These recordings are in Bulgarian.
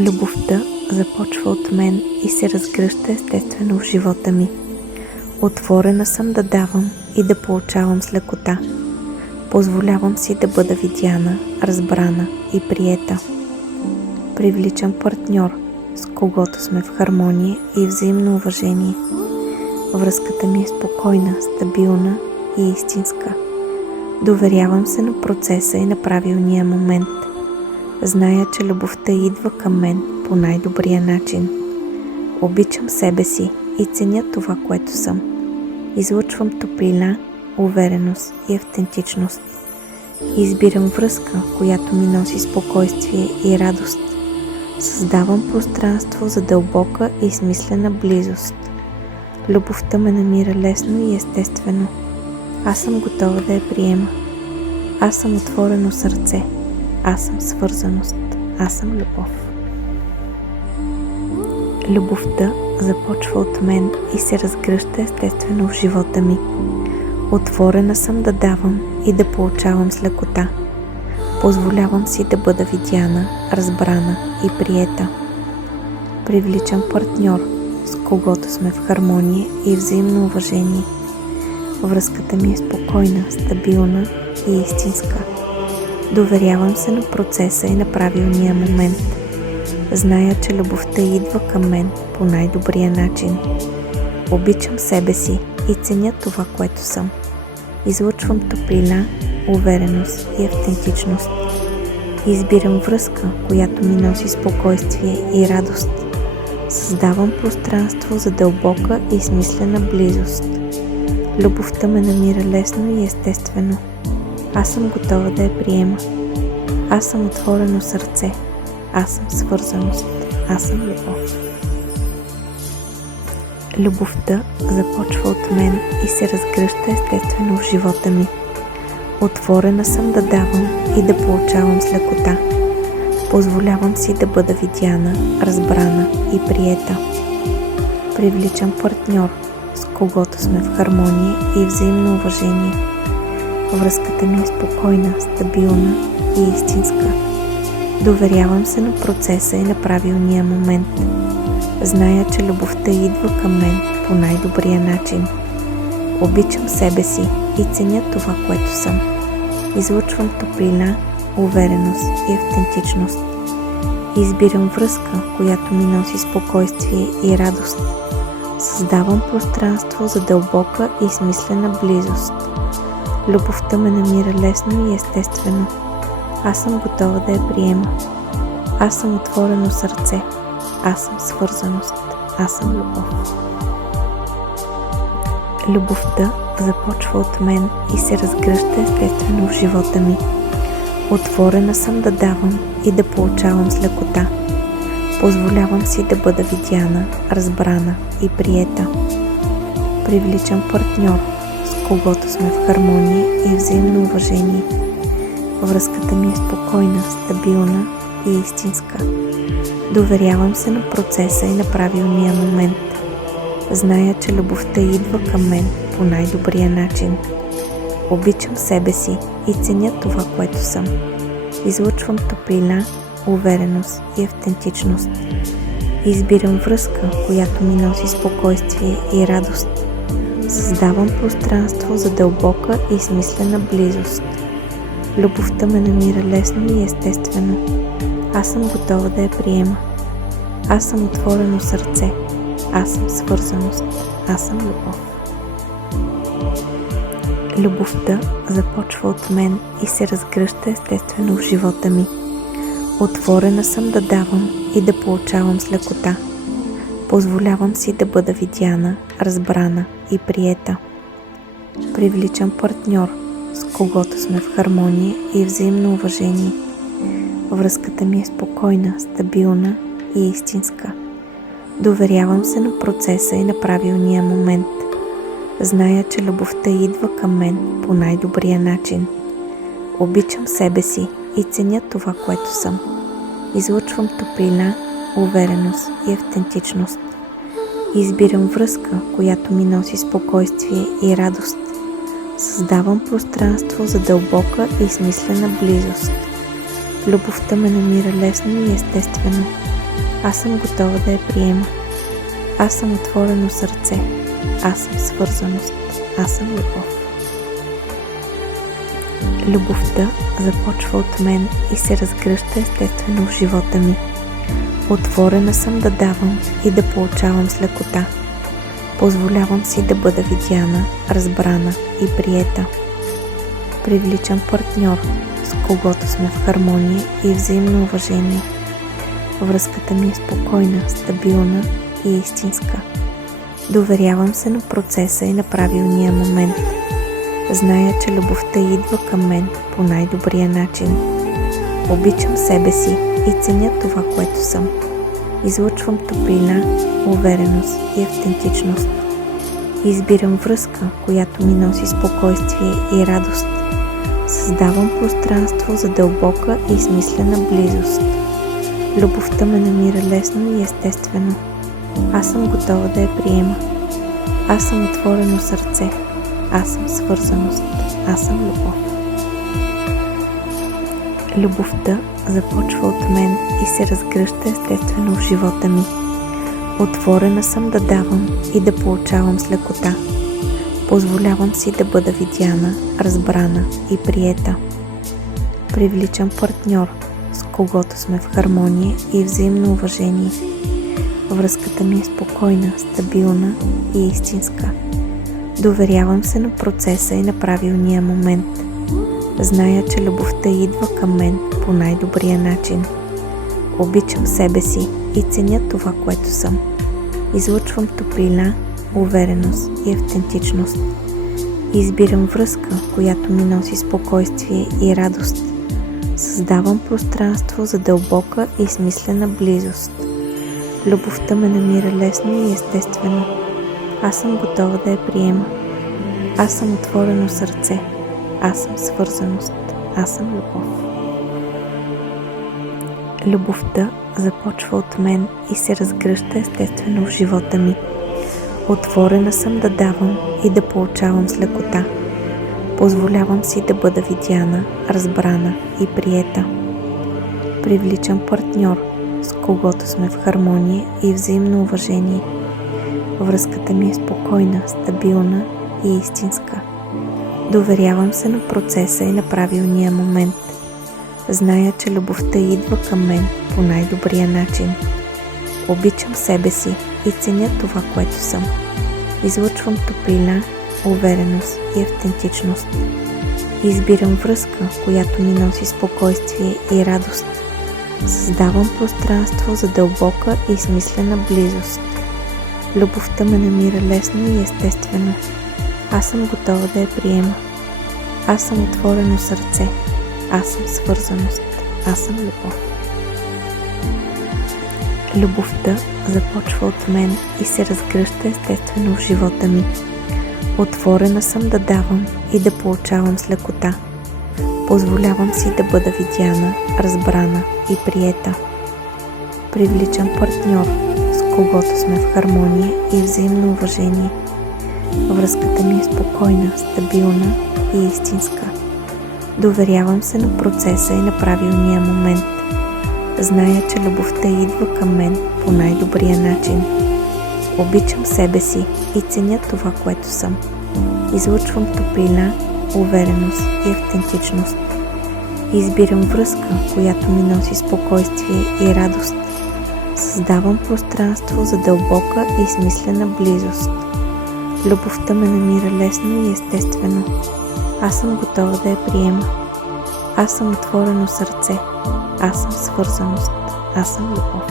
Любовта започва от мен и се разгръща естествено в живота ми. Отворена съм да давам и да получавам с лекота. Позволявам си да бъда видяна, разбрана и приета. Привличам партньор, с когото сме в хармония и взаимно уважение. Връзката ми е спокойна, стабилна и истинска. Доверявам се на процеса и на правилния момент. Зная, че любовта идва към мен по най-добрия начин. Обичам себе си и ценя това, което съм. Излъчвам топлина, увереност и автентичност. Избирам връзка, която ми носи спокойствие и радост. Създавам пространство за дълбока и смислена близост. Любовта ме намира лесно и естествено. Аз съм готова да я приема. Аз съм отворено сърце. Аз съм свързаност. Аз съм любов. Любовта започва от мен и се разгръща естествено в живота ми. Отворена съм да давам и да получавам с лекота. Позволявам си да бъда видяна, разбрана и приета. Привличам партньор, с когото сме в хармония и взаимно уважение. Връзката ми е спокойна, стабилна и истинска. Доверявам се на процеса и на правилния момент. Зная, че любовта идва към мен по най-добрия начин. Обичам себе си и ценя това, което съм. Излъчвам топлина, увереност и автентичност. Избирам връзка, която ми носи спокойствие и радост. Създавам пространство за дълбока и смислена близост. Любовта ме намира лесно и естествено. Аз съм готова да я приема. Аз съм отворено сърце. Аз съм свързаност. Аз съм любов. Любовта започва от мен и се разгръща естествено в живота ми. Отворена съм да давам и да получавам с лекота. Позволявам си да бъда видяна, разбрана и приета. Привличам партньор, с когото сме в хармония и взаимно уважение. Връзката ми е спокойна, стабилна и истинска. Доверявам се на процеса и на правилния момент. Зная, че любовта идва към мен по най-добрия начин. Обичам себе си и ценя това, което съм. Излъчвам топлина, увереност и автентичност. Избирам връзка, която ми носи спокойствие и радост. Създавам пространство за дълбока и смислена близост. Любовта ме намира лесно и естествено. Аз съм готова да я приема. Аз съм отворено сърце. Аз съм свързаност. Аз съм любов. Любовта започва от мен и се разгръща естествено в живота ми. Отворена съм да давам и да получавам с лекота. Позволявам си да бъда видяна, разбрана и приета. Привличам партньор, с когото сме в хармония и взаимно уважение. Връзката ми е спокойна, стабилна и истинска. Доверявам се на процеса и на правилния момент. Зная, че любовта идва към мен по най-добрия начин. Обичам себе си и ценя това, което съм. Излъчвам топлина, увереност и автентичност. Избирам връзка, която ми носи спокойствие и радост. Създавам пространство за дълбока и смислена близост. Любовта ме намира лесно и естествено. Аз съм готова да я приема. Аз съм отворено сърце. Аз съм свързаност. Аз съм любов. Любовта започва от мен и се разгръща естествено в живота ми. Отворена съм да давам и да получавам с лекота. Позволявам си да бъда видяна, разбрана и приета. Привличам партньор, с когото сме в хармония и взаимно уважение. Връзката ми е спокойна, стабилна и истинска. Доверявам се на процеса и на правилния момент. Зная, че любовта идва към мен по най-добрия начин. Обичам себе си и ценя това, което съм. Излъчвам топлина, увереност и автентичност. Избирам връзка, която ми носи спокойствие и радост. Създавам пространство за дълбока и смислена близост. Любовта ме намира лесно и естествено. Аз съм готова да я приема. Аз съм отворено сърце. Аз съм свързаност. Аз съм любов. Любовта започва от мен и се разгръща естествено в живота ми. Отворена съм да давам и да получавам с лекота. Позволявам си да бъда видяна, разбрана и приета. Привличам партньор, с когото сме в хармония и взаимно уважение. Връзката ми е спокойна, стабилна и истинска. Доверявам се на процеса и на правилния момент. Зная, че любовта идва към мен по най-добрия начин. Обичам себе си и ценя това, което съм. Излъчвам топлина, увереност и автентичност. Избирам връзка, която ми носи спокойствие и радост. Създавам пространство за дълбока и смислена близост. Любовта ме намира лесно и естествено. Аз съм готова да я приема. Аз съм отворено сърце. Аз съм свързаност. Аз съм любов. Любовта започва от мен и се разгръща естествено в живота ми. Отворена съм да давам и да получавам с лекота. Позволявам си да бъда видяна, разбрана и приета. Привличам партньор, с когото сме в хармония и взаимно уважение. Връзката ми е спокойна, стабилна и истинска. Доверявам се на процеса и на правилния момент. Зная, че любовта идва към мен по най-добрия начин. Обичам себе си и ценя това, което съм. Излъчвам топлина, увереност и автентичност. Избирам връзка, която ми носи спокойствие и радост. Създавам пространство за дълбока и смислена близост. Любовта ме намира лесно и естествено. Аз съм готова да я приема. Аз съм отворено сърце. Аз съм свързаност. Аз съм любов. Любовта започва от мен и се разгръща естествено в живота ми. Отворена съм да давам и да получавам с лекота. Позволявам си да бъда видяна, разбрана и приета. Привличам партньор, с когото сме в хармония и взаимно уважение. Връзката ми е спокойна, стабилна и истинска. Доверявам се на процеса и на правилния момент. Зная, че любовта идва към мен по най-добрия начин. Обичам себе си и ценя това, което съм. Излъчвам топлина, увереност и автентичност. Избирам връзка, която ми носи спокойствие и радост. Създавам пространство за дълбока и смислена близост. Любовта ме намира лесно и естествено. Аз съм готова да я приема. Аз съм отворено сърце. Аз съм свързаност. Аз съм любов. Любовта започва от мен и се разгръща естествено в живота ми. Отворена съм да давам и да получавам с лекота. Позволявам си да бъда видяна, разбрана и приета. Привличам партньор, с когото сме в хармония и взаимно уважение. Връзката ми е спокойна, стабилна и истинска. Доверявам се на процеса и на правилния момент. Зная, че любовта идва към мен по най-добрия начин. Обичам себе си и ценя това, което съм. Излъчвам топлина, увереност и автентичност. Избирам връзка, която ми носи спокойствие и радост. Създавам пространство за дълбока и смислена близост. Любовта ме намира лесно и естествено. Аз съм готова да я приема. Аз съм отворено сърце. Аз съм свързаност. Аз съм любов.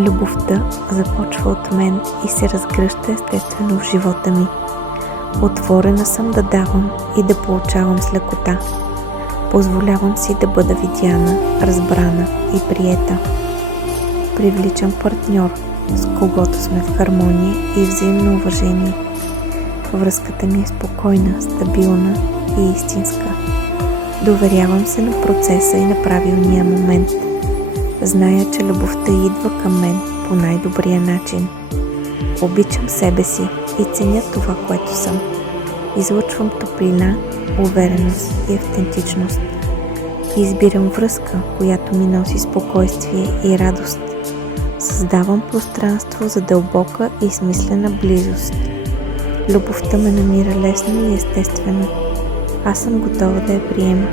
Любовта започва от мен и се разгръща естествено в живота ми. Отворена съм да давам и да получавам с лекота. Позволявам си да бъда видяна, разбрана и приета. Привличам партньор, с когото сме в хармония и взаимно уважение. Връзката ми е спокойна, стабилна и истинска. Доверявам се на процеса и на правилния момент. Зная, че любовта идва към мен по най-добрия начин. Обичам себе си и ценя това, което съм. Излъчвам топлина, увереност и автентичност. Избирам връзка, която ми носи спокойствие и радост. Създавам пространство за дълбока и смислена близост. Любовта ме намира лесно и естествено. Аз съм готова да я приема.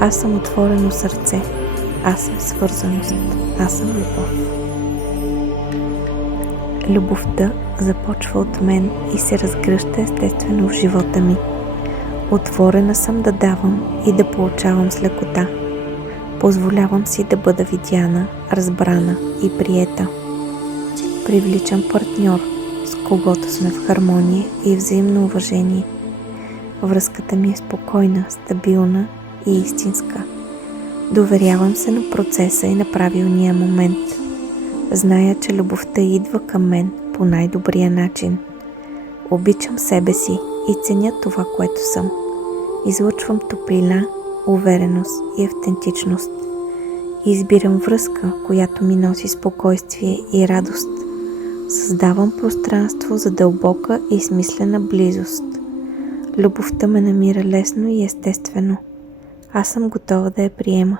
Аз съм отворено сърце. Аз съм свързаност. Аз съм любов. Любовта започва от мен и се разгръща естествено в живота ми. Отворена съм да давам и да получавам с лекота. Позволявам си да бъда видяна, разбрана и приета. Привличам партньор, с когото сме в хармония и взаимно уважение. Връзката ми е спокойна, стабилна и истинска. Доверявам се на процеса и на правилния момент. Зная, че любовта идва към мен по най-добрия начин. Обичам себе си и ценя това, което съм. Излъчвам топлина, увереност и автентичност. Избирам връзка, която ми носи спокойствие и радост. Създавам пространство за дълбока и смислена близост. Любовта ме намира лесно и естествено. Аз съм готова да я приема.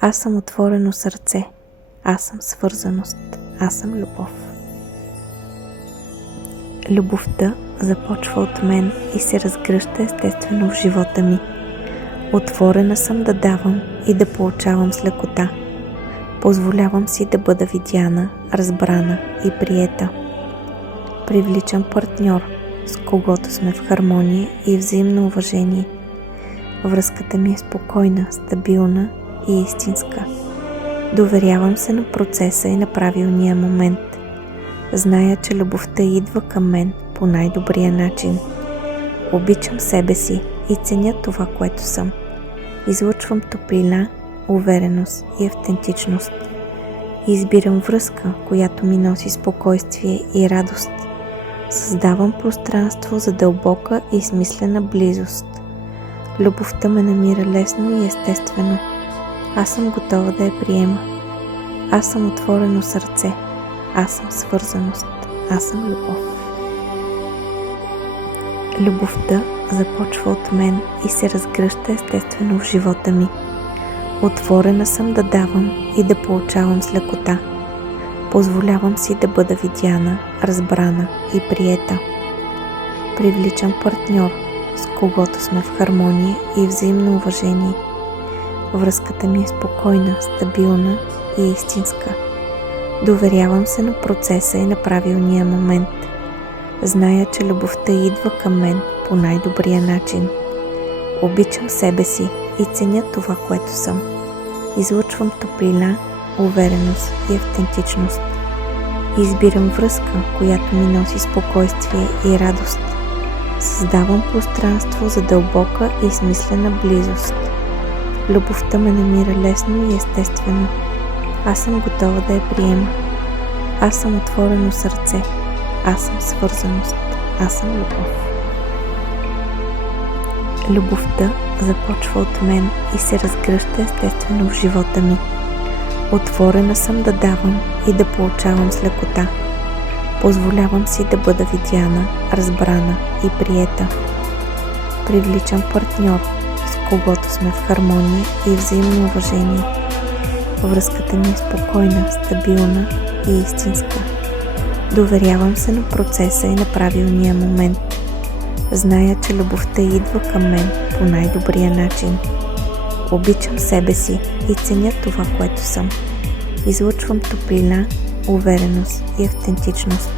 Аз съм отворено сърце. Аз съм свързаност. Аз съм любов. Любовта започва от мен и се разгръща естествено в живота ми. Отворена съм да давам и да получавам с лекота. Позволявам си да бъда видяна, разбрана и приета. Привличам партньор, с когото сме в хармония и взаимно уважение. Връзката ми е спокойна, стабилна и истинска. Доверявам се на процеса и на правилния момент. Зная, че любовта идва към мен по най-добрия начин. Обичам себе си и ценя това, което съм. Излъчвам топлина, увереност и автентичност. Избирам връзка, която ми носи спокойствие и радост. Създавам пространство за дълбока и смислена близост. Любовта ме намира лесно и естествено. Аз съм готова да я приема. Аз съм отворено сърце. Аз съм свързаност. Аз съм любов. Любовта започва от мен и се разгръща естествено в живота ми. Отворена съм да давам и да получавам с лекота. Позволявам си да бъда видяна, разбрана и приета. Привличам партньор, с когото сме в хармония и взаимно уважение. Връзката ми е спокойна, стабилна и истинска. Доверявам се на процеса и на правилния момент. Зная, че любовта идва към мен по най-добрия начин. Обичам себе си и ценя това, което съм. Излъчвам топлина, увереност и автентичност. Избирам връзка, която ми носи спокойствие и радост. Създавам пространство за дълбока и смислена близост. Любовта ме намира лесно и естествено. Аз съм готова да я приема. Аз съм отворено сърце. Аз съм свързаност. Аз съм любов. Любовта започва от мен и се разгръща естествено в живота ми. Отворена съм да давам и да получавам с лекота. Позволявам си да бъда видяна, разбрана и приета. Привличам партньор, с когото сме в хармония и взаимно уважение. Връзката ми е спокойна, стабилна и истинска. Доверявам се на процеса и на правилния момент. Зная, че любовта идва към мен по най-добрия начин. Обичам себе си и ценя това, което съм. Излъчвам топлина, увереност и автентичност.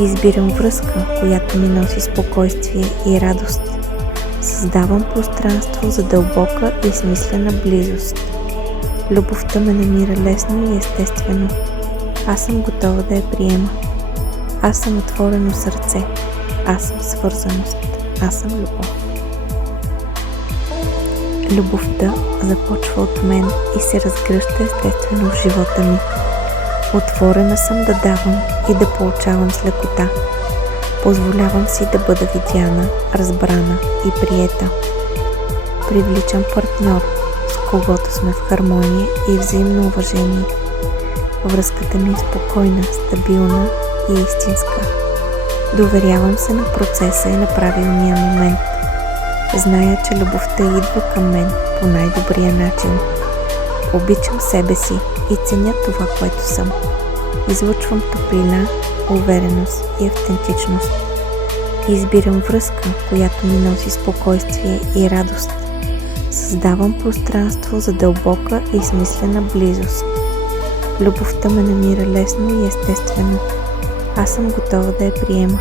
Избирам връзка, която ми носи спокойствие и радост. Създавам пространство за дълбока и смислена близост. Любовта ме намира лесно и естествено. Аз съм готова да я приема. Аз съм отворено сърце. Аз съм свързаност. Аз съм любов. Любовта започва от мен и се разгръща естествено в живота ми. Отворена съм да давам и да получавам с лекота. Позволявам си да бъда видяна, разбрана и приета. Привличам партньор, с когото сме в хармония и взаимно уважение. Връзката ми е спокойна, стабилна и истинска. Доверявам се на процеса и на правилния момент. Зная, че любовта идва към мен по най-добрия начин. Обичам себе си и ценя това, което съм. Излъчвам топлина, увереност и автентичност. Избирам връзка, която ми носи спокойствие и радост. Създавам пространство за дълбока и смислена близост. Любовта ме намира лесно и естествено. Аз съм готова да я приема.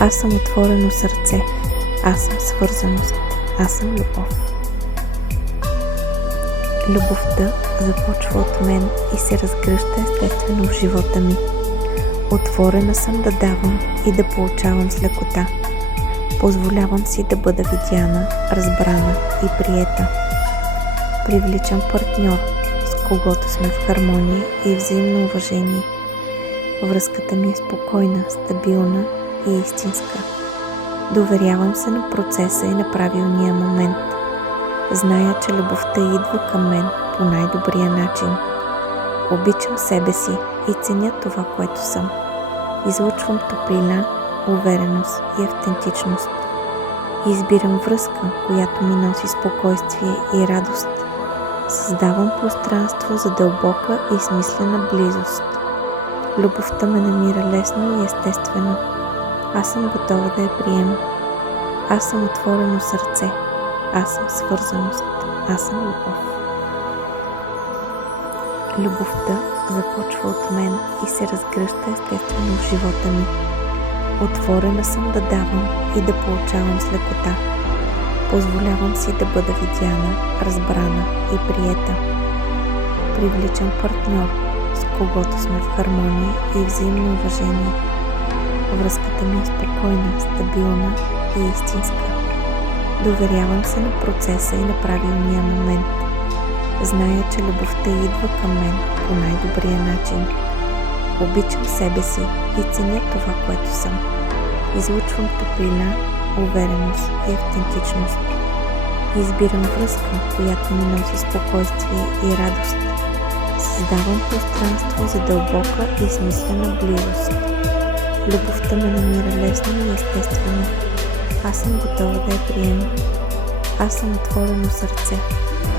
Аз съм отворено сърце. Аз съм свързаност. Аз съм любов. Любовта започва от мен и се разгръща естествено в живота ми. Отворена съм да давам и да получавам с лекота. Позволявам си да бъда видяна, разбрана и приета. Привличам партньор, с когото сме в хармония и взаимно уважение. Връзката ми е спокойна, стабилна и истинска. Доверявам се на процеса и на правилния момент. Зная, че любовта идва към мен по най-добрия начин. Обичам себе си и ценя това, което съм. Излъчвам топлина, увереност и автентичност. Избирам връзка, която ми носи спокойствие и радост. Създавам пространство за дълбока и смислена близост. Любовта ме намира лесно и естествено. Аз съм готова да я приема. Аз съм отворено сърце. Аз съм свързаност. Аз съм любов. Любовта започва от мен и се разгръща естествено в живота ми. Отворена съм да давам и да получавам с лекота. Позволявам си да бъда видяна, разбрана и приета. Привличам партньор, с когото сме в хармония и взаимно уважение. Връзката ми е спокойна, стабилна и истинска. Доверявам се на процеса и на правилния момент. Зная, че любовта идва към мен по най-добрия начин. Обичам себе си и ценя това, което съм. Излъчвам топлина, увереност и автентичност. Избирам връзка, която ми носи спокойствие и радост. Създавам пространство за дълбока и смислена близост. Любовта ме намира лесно и естествено. Аз съм готова да я приема. Аз съм отворено сърце.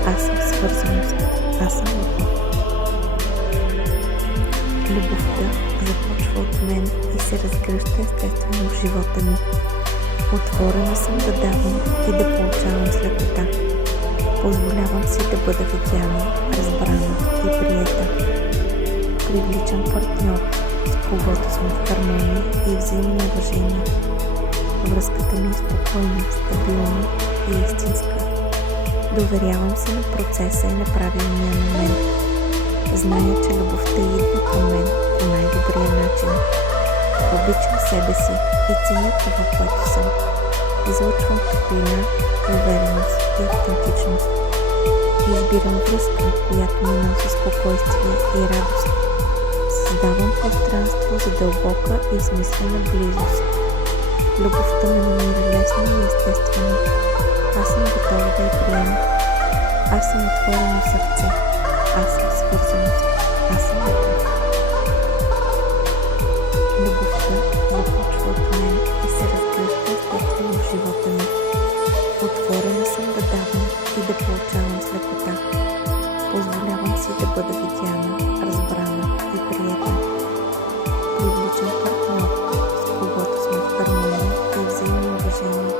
Аз съм свързаност. Аз съм любов. Любовта започва от мен и се разгръща естествено в живота ми. Отворена съм да давам и да получавам с лекота. Позволявам си да бъда видяна, разбрана и приета. Привличам партньор, с когото съм в хармония и взаимно уважение. Връзката ми е спокойна, стабилна и истинска. Доверявам се на процеса и на правилния момент. Зная, че любовта идва към мен по най-добрия начин. Обичам себе си и ценя това, което съм. Излъчвам топлина, увереност и автентичност. Избирам връзка, която ми носи спокойствие и радост. Създавам пространство за дълбока и смислена близост. Любовта ме намира лесно и естествено. Аз съм готова да я приема. Аз съм отворено сърце. Аз съм свързаност. Аз съм любов. Любовта започва от мен и се разгръща естествено в живота ми. Отворена съм да давам и да получавам с лекота. Позволявам си да бъда видяна, разбрана и приета. Привличам партньор, с когото сме в хармония и взаимно уважение.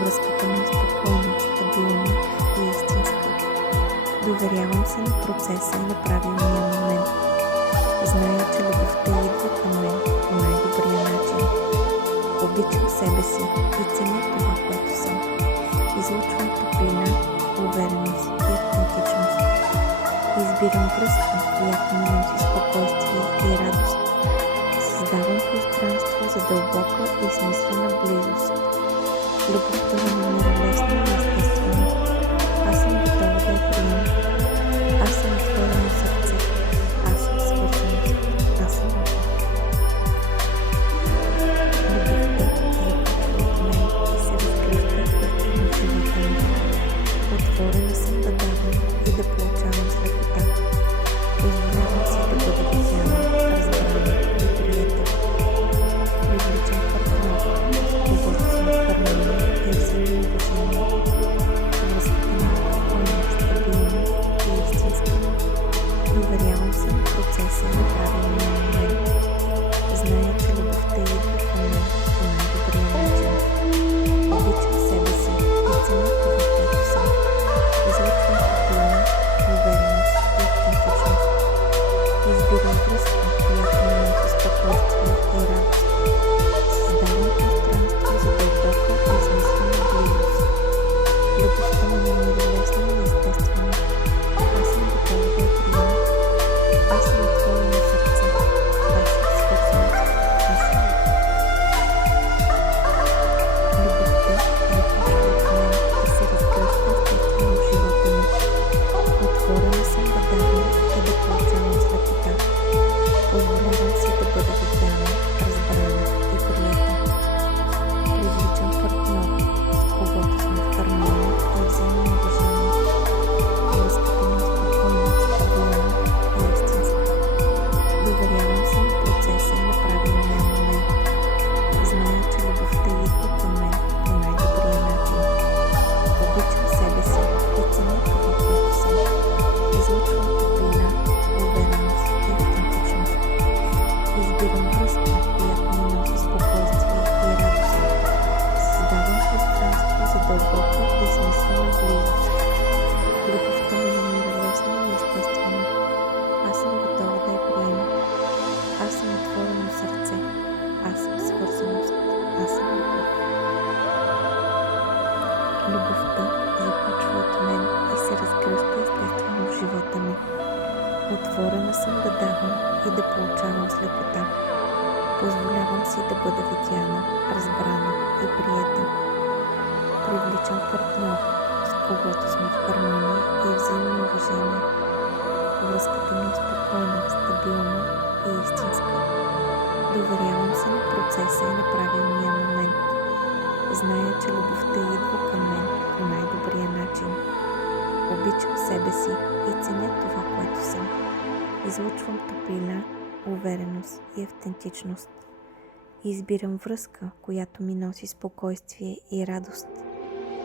Връзката ми е спокойна, стабилна и истинска. Доверявам се на процеса и на правилния момент. Зная, че любовта идва към мен по най-добрия начин. Обичам себе си и ценя това, което съм. Излъчвам топлина, увереност и автентичност. Избирам връзка, която ми носи спокойствие и радост. Създавам пространство за дълбока и смислена близост. Любовта ме намира лесно и естествено. Аз съм готова да я приема. Аз съм отворено сърце. Аз съм свързаност. Аз съм любов. Любовта започва от мен и се разгръща естествено в живота ми. Отворена съм да давам и да получавам с лекота. Любовта започва от мен и се разгръща естествено в живота ми. Отворена съм да давам и да получавам с лекота. Позволявам си да бъда видяна, разбрана и приета. Привличам партньор, с когото сме в хармония и взаимно уважение. Връзката ми е спокойна, стабилна и истинска. Доверявам се на процеса и на правилния момент. Зная, че любовта идва към мен по най-добрия начин. Обичам себе си и ценя това, което съм. Излъчвам топлина, увереност и автентичност. Избирам връзка, която ми носи спокойствие и радост.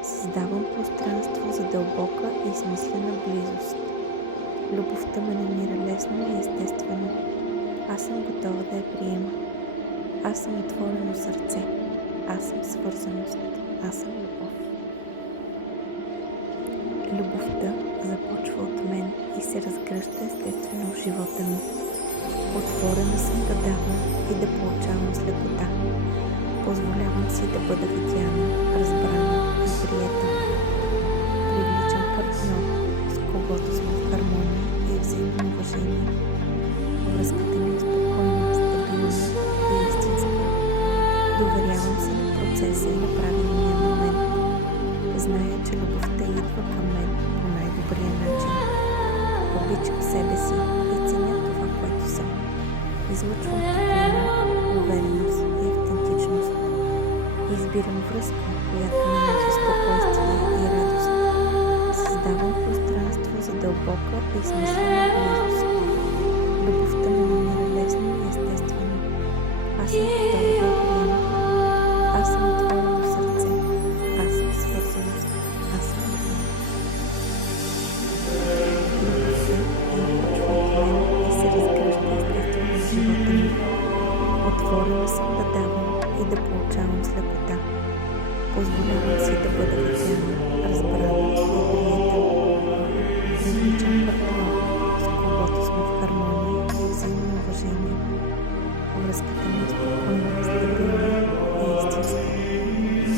Създавам пространство за дълбока и смислена близост. Любовта ме намира лесно и естествено. Аз съм готова да я приема. Аз съм отворено сърце. Аз съм свързаност. Аз съм любов. Любовта започва от мен и се разгръща естествено в живота ми. Отворена съм да давам и да получавам с лекота. Позволявам си да бъда видяна, разбрана и приета. Привличам партньор, с когото сме в хармония и взаимно уважение. Връзката ми е спокойна, стабилна и истинска. Доверявам се на процеса и на правилния момент. Зная, че любовта идва към мен по най-добрия начин. Обичам себе си и ценя това, което съм. Излъчвам топлина, увереност и автентичност. Избирам връзка, която ми носи спокойствие и радост. Създавам пространство за дълбока и смислена близост. Любовта ме намира лесно и естествено. Аз съм готова да я приема. Аз съм отворено сърце. Аз съм свързаност. Аз съм любов. Любовта започва от мен и се разгръща естествено в живота ми. Отворена съм да давам и да получавам с лекота. Позволявам си да бъда видяна, разбрана и приета. Привличам партньор, с когото сме в хармония и взаимно уважение. Връзката ми е спокойна, стабилна и истинска.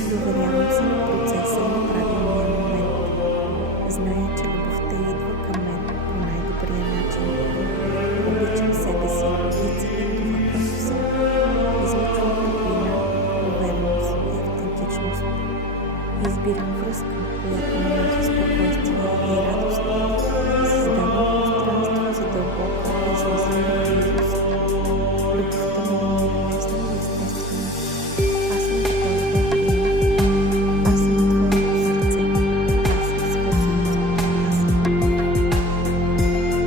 Доверявам се на процеса и на правилния момент. Зная, че любовта идва към мен по най-добрия начин. Обичам себе си и ценя това, което съм. Излъчвам топлина, увереност и автентичност. Избирам връзка, която ми носи спокойствие и радост. Създавам пространство за дълбока и смислена близост. Любовта ми намира лесно и естествено. Аз съм готова да я приема. Аз съм отворено сърце. Аз съм свързаност. Аз съм любов. Любовта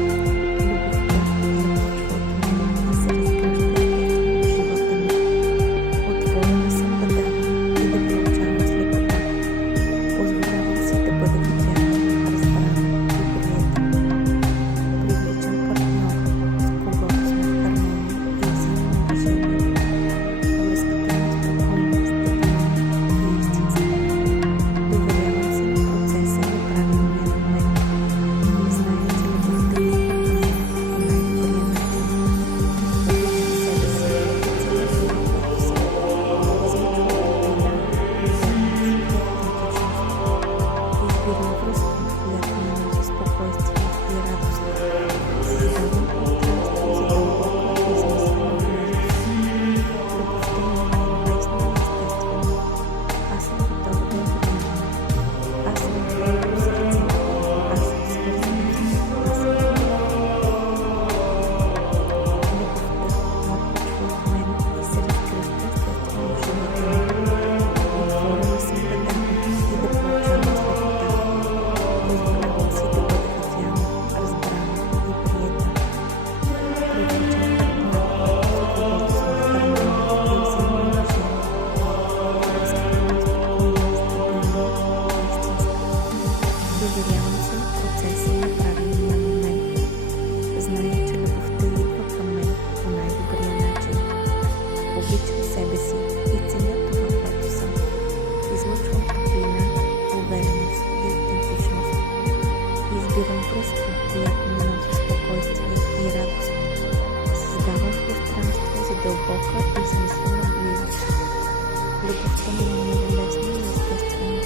започва от мен и се разгръща естествено в живота ми. Отворена съм да давам и да получавам с лекота. Позволявам си да бъда видяна, разбрана и приета. Привличам партньор, с когото сме в хармония и взаимно уважение. Връзката ми е спокойна, стабилна и истинска. Доверявам се на процеса и на правилния момент. Зная, че любовта идва към мен по най-добрия начин. Обичам себе си и ценя това, което съм. Излъчвам топлина, увереност и автентичност. Избирам връзка, която ми носи спокойствие и радост. Създавам пространство за дълбока и смислена близост. Любовта ми намира лесно и естествено. Аз съм готова да я приема. Аз съм отворено сърце. Аз съм свързаност. Аз съм любов. Любовта започва от мен и се разгръща естествено в живота ми. Отворена съм да давам и да получавам с лекота. Позволявам си да бъда видяна, разбрана и приета. Привличам партньор, с когото сме в хармония и взаимно уважение. Връзката ми е спокойна, стабилна и истинска. Доверявам се на процеса и на правилния момент. Зная, че любовта идва към мен по най-добрия начин. Обичам себе си и ценя това, което съм. Излъчвам топлина, увереност и автентичност. Избирам връзка, която ми носи спокойствие и радост. Създавам пространство за дълбока и смислена близост. Любовта ми намира лесно и естествено.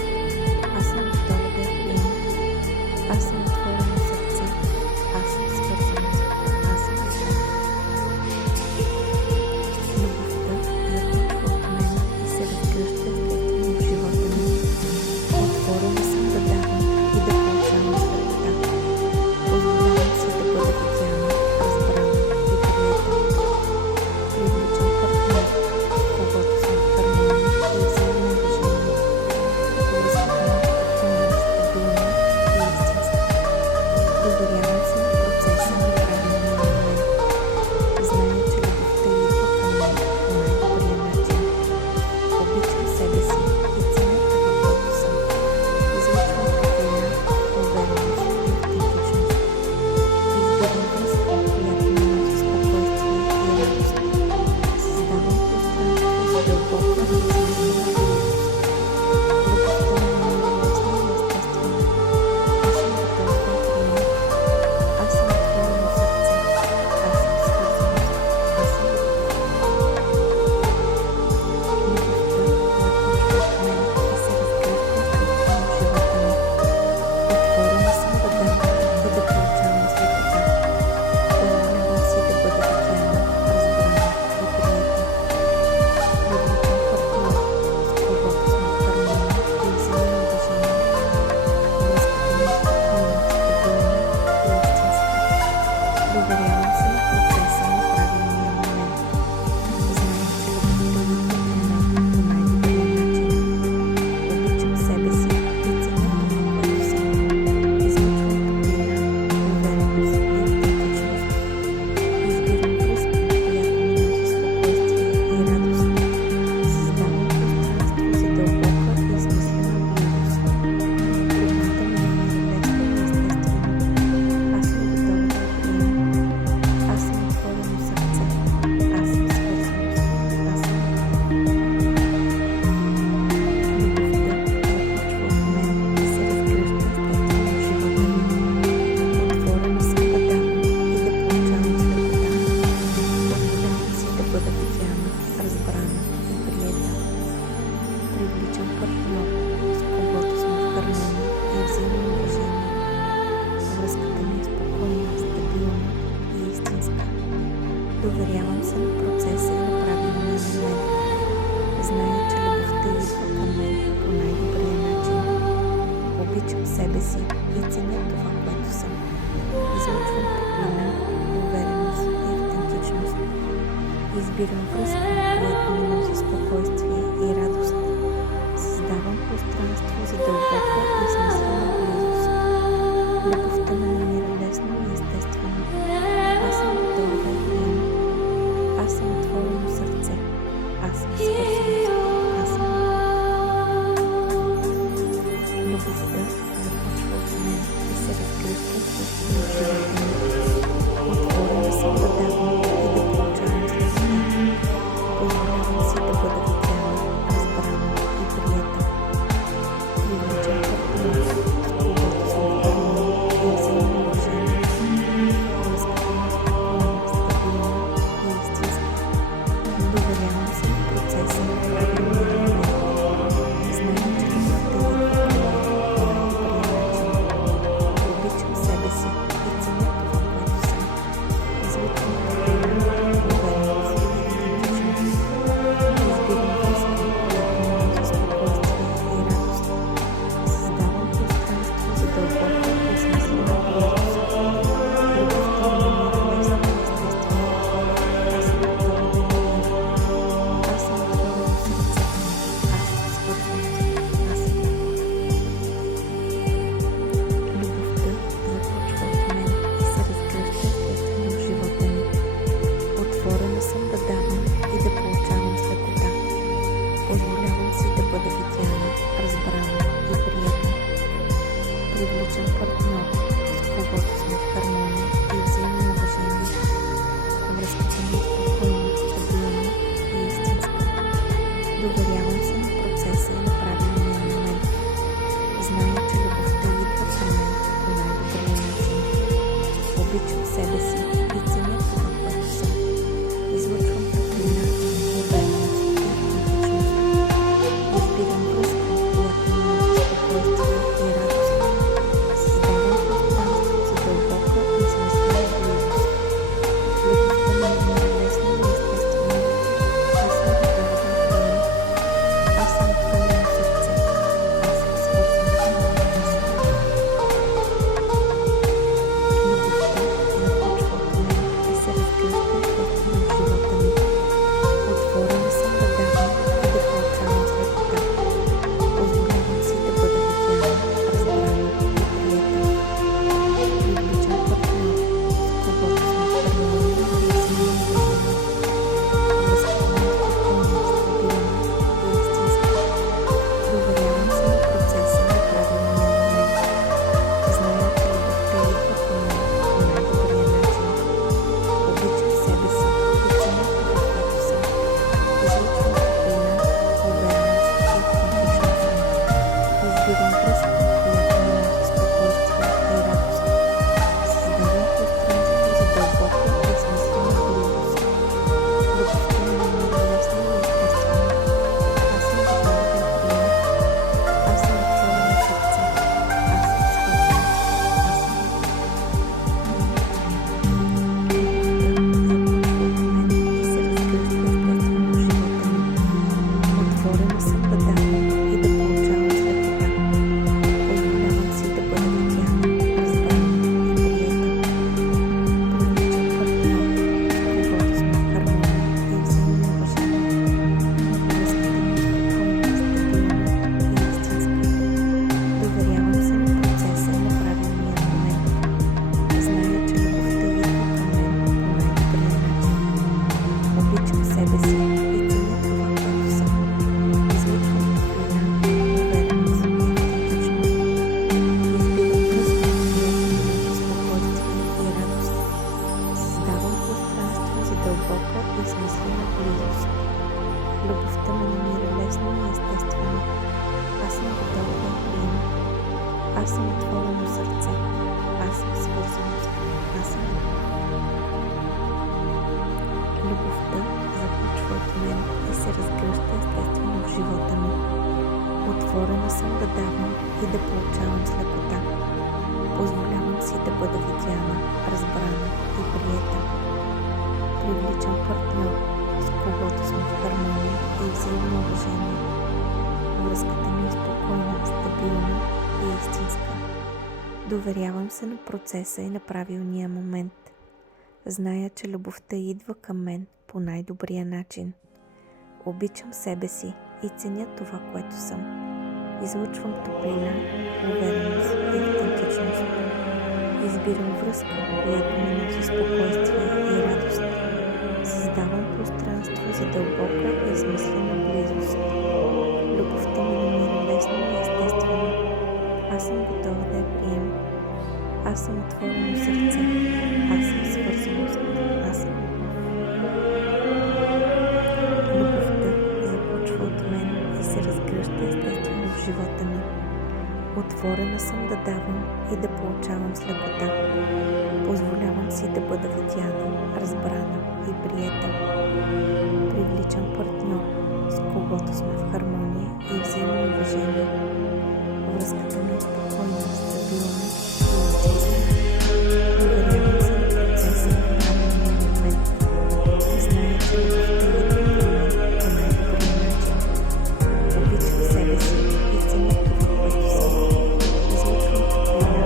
себе си и ценя това, което съм. Излъчвам топлина, увереност и автентичност. Избирам връзка, която ми носи спокойствие и радост. Създавам пространство за дълбока и смислена близост. Любовта ме намира лесно и естествено. Аз съм готова да я приема. Аз съм отворено сърце. Аз съм свързаност. Аз съм любовта започва от мен и се разгръща в живота ми. Отворена съм да давам и да получавам слезина. Позволявам си да бъда видяна, разбрана и приета. Привличам партньор, с когото съм в хармония и взаимно уважение. Връзката ми е спокойна, стабилна и истинска. Доверявам се на процеса на правилния момент. Знам, че любовта идва към мен по най-добрия начин. Обичам себе си и ценя това, което съм. Излъчвам топлина, увереност и автентичност. Избирам връзка, която ми носи спокойствие и радост. Създавам пространство за дълбока и смислена близост. Любовта ме намира лесно и естествено. Аз съм готова да я приема. Аз съм отворено сърце. Аз съм свързаност. Аз съм любовта започва от мен и се разгръща естествено в живота ми. Отворена съм да давам и да получавам с лекота. Позволявам си да бъда видяна, разбрана и приета. Привличам партньор, с когото сме в хармония и взаимно уважение. Връзката ми е спокойна, стабилна и истинска. Доверявам се на процеса и на правилния момент. Зная, че любовта идва към мен по най-добрия начин. Обичам себе си и ценя това, което съм. Излъчвам топлина, увереност и автентичност. Избирам връзка, която ми носи спокойствие и радост. Създавам пространство за дълбока и смислена близост. Любовта ме намира лесно и естествено. Аз съм готова да я приема. Аз съм отворено сърце. Аз съм свързана. Аз съм любовта започва от мен и се разгръща естествено в живота ми. Отворена съм да давам и да получавам с лекота. Позволявам си да бъда видяна, разбрана и приета. Привличам партньор, с когото сме в хармония и взаимно уважение. Връзката ми е спокойна, стабилна и истинска. Доверявам се на процеса на правилния момент. Зная, че любовта идва към мен по най-добрия начин. Обичам себе си и ценя това, което съм. Излъчвам топлина, увереност и автентичност. Избирам връзка, която ми носи спокойствие и радост. Създавам пространство за дълбока и смислена близост. Любовта ме намира лесно и естествено. Аз съм готова да я приема. Аз съм отворено сърце. Аз съм свързана. Аз съм любовта започва от мен и се разгръща естествено в живота ми. Отворена съм да давам и да получавам с лекота. Позволявам си да бъда видяна, разбрана и приета. Привличам партньор, с когото сме в хармония и взаимно уважение. Връзката ми е спокойна, стабилна и истинска. Доверявам се на процеса и на правилния момент. Зная, че любовта идва към мен по най-добрия начин. Обичам себе си и ценя това, което съм. Излъчвам топлина, увереност и автентичност. Избирам връзка, която ми носи спокойствие и радост. Създавам пространство за дълбока и смислена близост. Любовта ме намира лесно и естествено. Аз съм готова да я приема. Аз съм отворено сърце. Аз съм свързаност. Аз съм любовта започва от мен и се разгръща естествено в живота ми. Отворена съм да давам и да получавам с лекота. Позволявам си да бъда видяна, разбрана и приета. Привличам партньор, с когото сме в хармония и взаимно уважение. Връзката ми е спокойна, стабилна и истинска. Доверявам се на процеса и на правилния момент. Зная, че любовта идва към мен по най-добрия начин. Обичам себе си и ценя това, което съм. Излъчвам топлина, увереност и автентичност. Избирам връзка, която ми носи спокойствие и радост. Създавам пространство за дълбока и измислена близост. Любовта ме намира лесно и естествено. Аз съм готова да я приема. Аз съм отворено сърце. Аз съм свързаност. Аз съм любов. Любовта започва от мен и се разгръща естествено в живота ми. Отворена съм да давам и да получавам с лекота. Позволявам си да бъда видяна, разбрана и приета. Привличам партньор, с когото сме в хармония и взаимно уважение. Връзката ми е спокойна, стабилна и учителна. Доверявам се на процеса и на правилния момент. Зная, че любовта идва към мен по най-добрия начин. Обичам себе си и ценя това, което съм. Излъчвам топлина,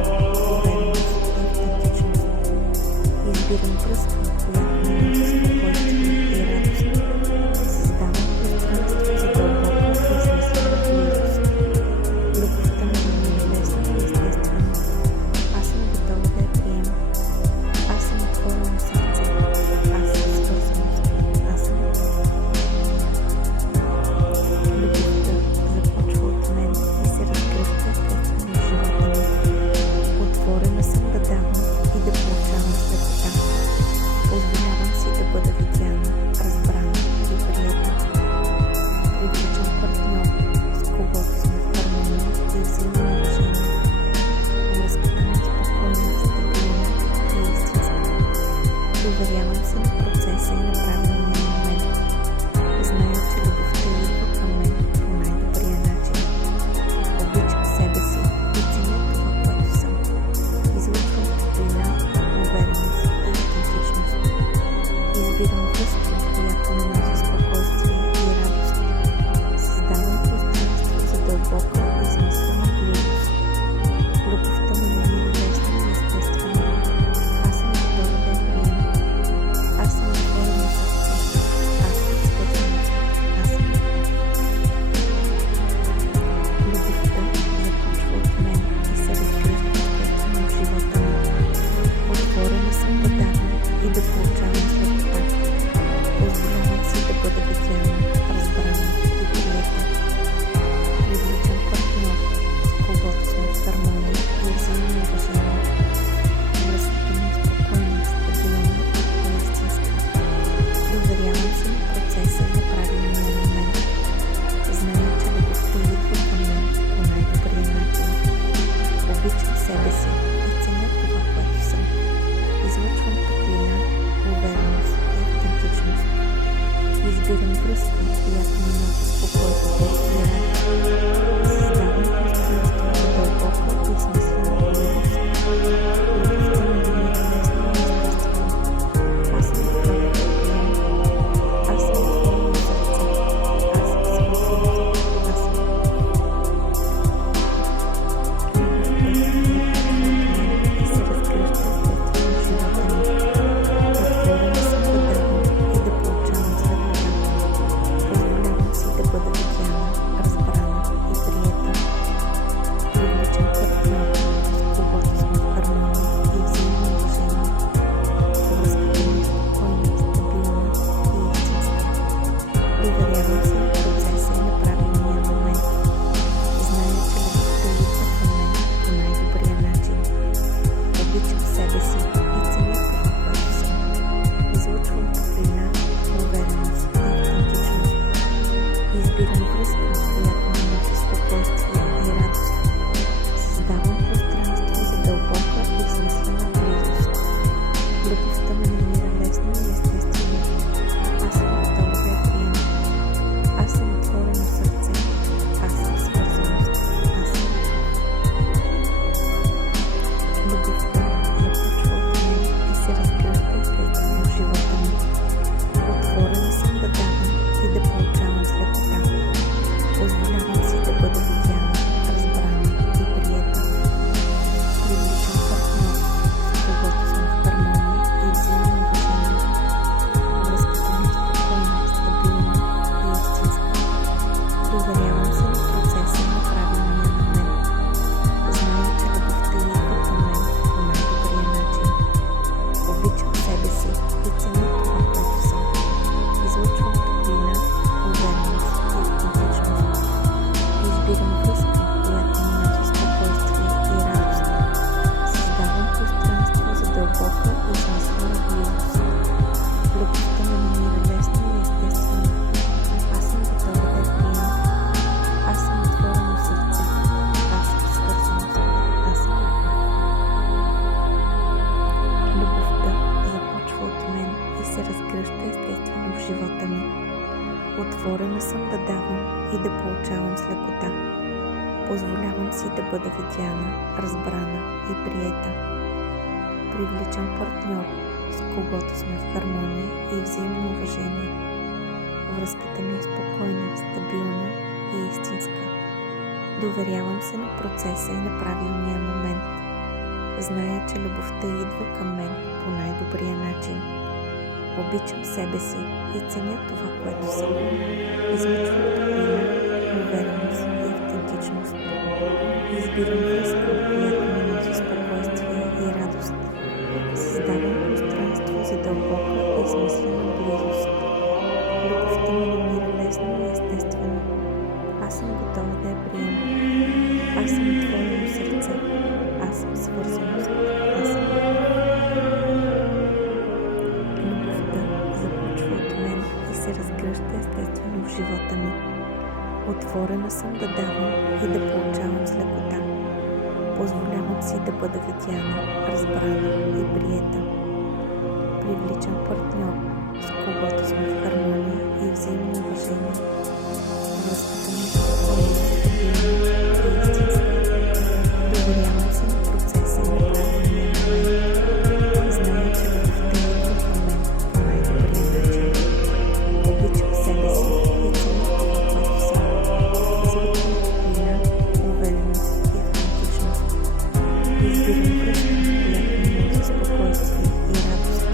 увереност и автентичност. Избирам връзка, която ми носи спокойствие и радост. Създавам пространство за дълбока и смислена близост. Позволявам си да бъда видяна, разбрана и приета. Привличам партньор, с когото сме в хармония и взаимно уважение. Връзката ми е спокойна, стабилна и истинска. Доверявам се на процеса и на правилния момент. Зная, че любовта идва към мен по най-добрия начин. Обичам себе си и ценя това, което съм. Излъчвам топлина, увереност и автентичност. Избирам връзка, която ми носи спокойствие и радост. Създавам пространство за дълбока и смислена близост. Любовта ме намира лесно и естествено. Аз съм готова да я приема. Аз съм отворено сърце. Аз съм свързаност. Аз съм любовта започва от мен и се разгръща естествено в живота ми. Отворена съм да давам и да получавам с лекота. Позволявам си да бъда видяна, разбрана и приета. Привличам партньор, с когото сме в хармония и взаимно уважение. Връзката ми е спокойна, стабилна и истинска. Доверявам се на процеса и на правилния момент. Зная, че любовта идва към мен по най-добрия начин. Обичам себе си и ценя това, което съм. Излъчвам топлина, увереност и автентичност. Избирам връзка, която ми носи спокойствие и радост.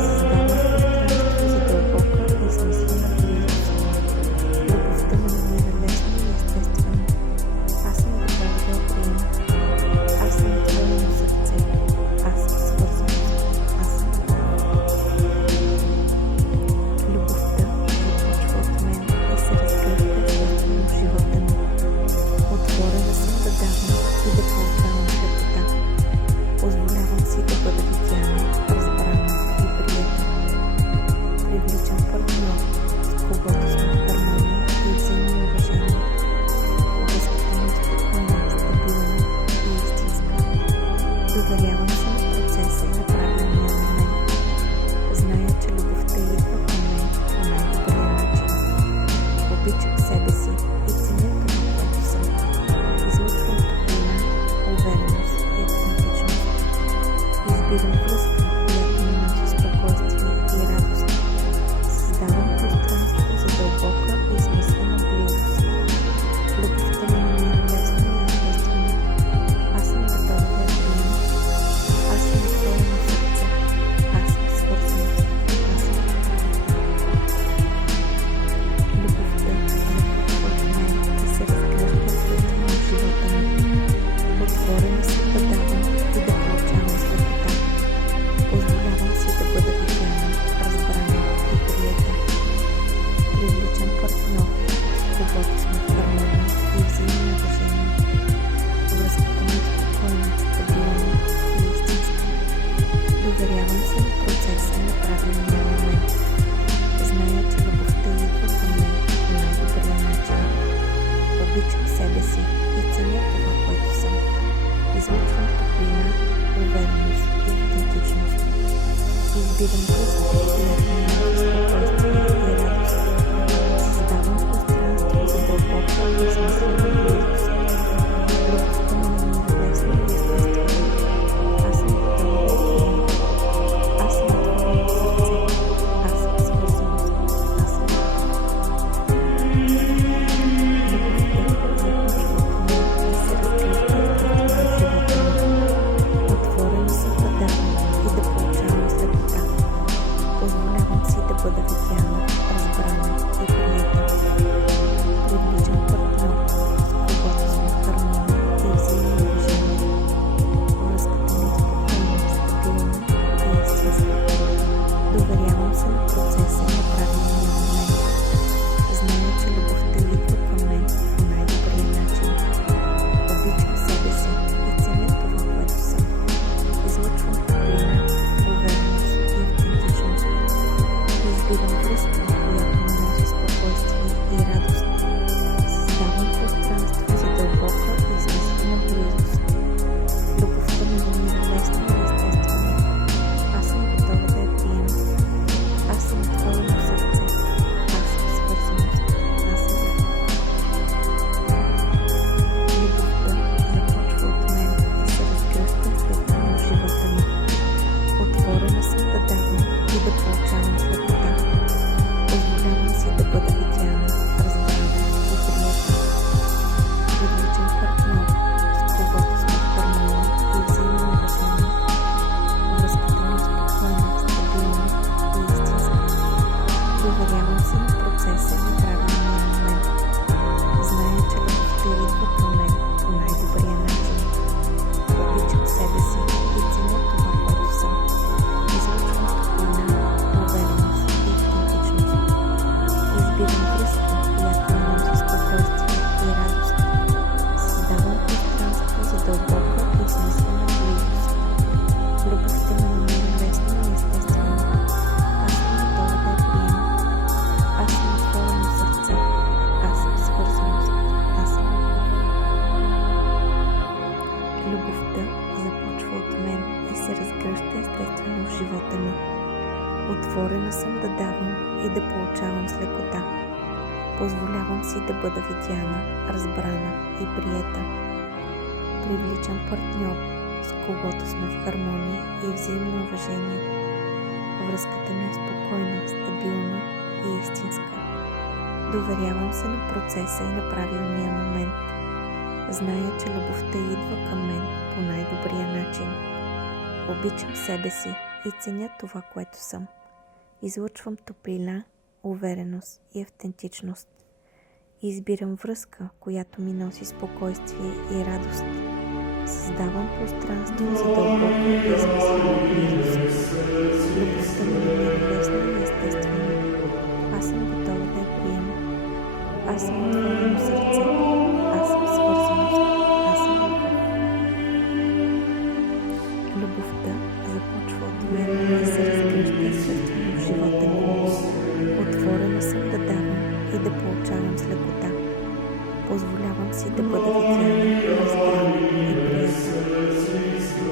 Създавам пространство за дълбока и смислена близост. Любовта ме намира лесно и естествено. Аз съм готова да я приема. Аз съм отворено сърце. Аз съм свързана. Аз съм любовта започва от мен и се разгръща естествено в живота ми. Отворена съм да давам и да получавам с лекота. Позволявам си да бъда видяна, разбрана и приета. Привличам партньор, с когото сме в хармония и взаимно уважение. Връзката ми е спокойна, стабилна и истинска. Доверявам се на процеса и на правилния момент. Зная, че любовта идва към мен по най-добрия начин. Обичам себе си и ценя това, което съм. Излъчвам топлина, увереност и автентичност. Избирам връзка, която ми носи спокойствие и радост. Създавам пространство за дълбока и смислена близост. Любовта ме намира лесно и естествено. Аз съм готова да я приема. Аз съм отворено сърце. Аз съм свързана. Аз съм любовта започва от мен и се разгръща естествено в живота ми. Отворена съм да давам и да получавам с лекота. Позволявам си да бъда видяна, разбрана и приета. Привличам партньор, с когото сме в хармония и взаимно уважение. Връзката ми е спокойна, стабилна и истинска. Доверявам се на процеса и на правилния момент. Зная, че любовта идва към мен по най-добрия начин. Обичам себе си и ценя това, което съм. Излъчвам топлина, увереност и автентичност. Избирам връзка, която ми носи спокойствие и радост. Създавам пространство за дълбока и смислена близост. Любовта ме намира лесно и естествено. Аз съм готова да я приема. Аз съм отворено сърце. Аз съм свързаност. Аз съм любовта започва от мен и се разгръща естествено в живота ми. Отворена съм да давам и да получавам с лекота. Позволявам си Любовта започва от мен и се разгръща естествено в живота ми. Отворена съм да давам и да получавам с лекота. Позволявам си да бъда видяна, разбрана и приета. Привличам партньор, с когото сме в хармония и взаимно уважение. Връзката ми е спокойна, стабилна и истинска. Доверявам се на процеса и на правилния момент. Зная, че любовта идва към мен по най-добрия начин. Обичам себе си и ценя това, което съм. Излъчвам топлина, увереност и автентичност. Избирам връзка, която ми носи спокойствие и радост. Създавам пространство за дълбока и смислена близост. Любовта ми намира лесно и естествено. Аз съм готова да я приема. Аз съм отворено сърце. Аз съм свързаност. Аз съм любов. Любовта започва от мен и се разгръща естествено в живота ми. Отворена съм да давам и да получавам с лекота. Позволявам си да бъда видяна, разбрана и приятна.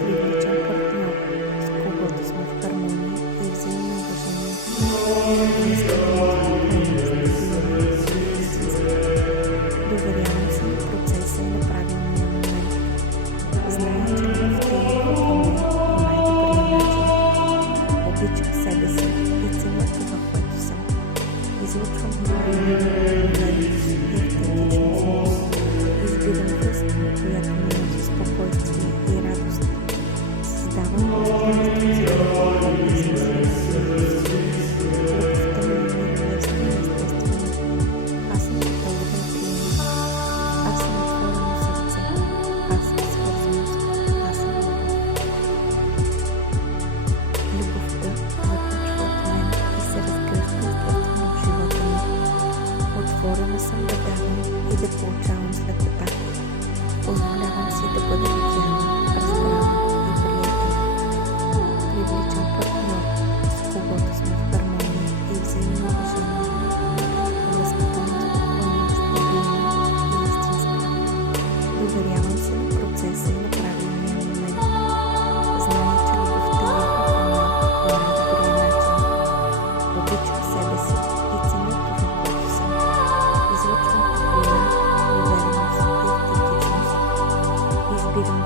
Привличам партньор, с когото сме в хармония и взаимно уважение. Доверявам се на процеса и на правилния момент. Зная, че любовта идва към мен по най-добрия начин. Обичам себе си и ценя това, което съм. Излъчвам топлина, увереност и автентичност. Избирам връзка, която ми носи спокойствие и радост. Създавам пространство за дълбока и смислена близост. Любовта ми намира лесно и естествено. Аз съм готова да я приема. Аз съм отворено сърце. Аз съм свързаност. Аз съм любов. Любовта започва от мен и се разгръща естествено в живота ми. Отворена съм да давам и да получавам с лекота. Позволявам си да бъда видяна, разбрана и приета. Привличам партньор, с когото сме в хармония и взаимно уважение. Връзката ми е спокойна, стабилна и истинска. Доверявам се на процеса и на правилния момент. Зная, че любовта идва към мен по най-добрия начин. Обичам себе си и ценя това, което съм. Излъчвам топлина, увереност и автентичност. Избирам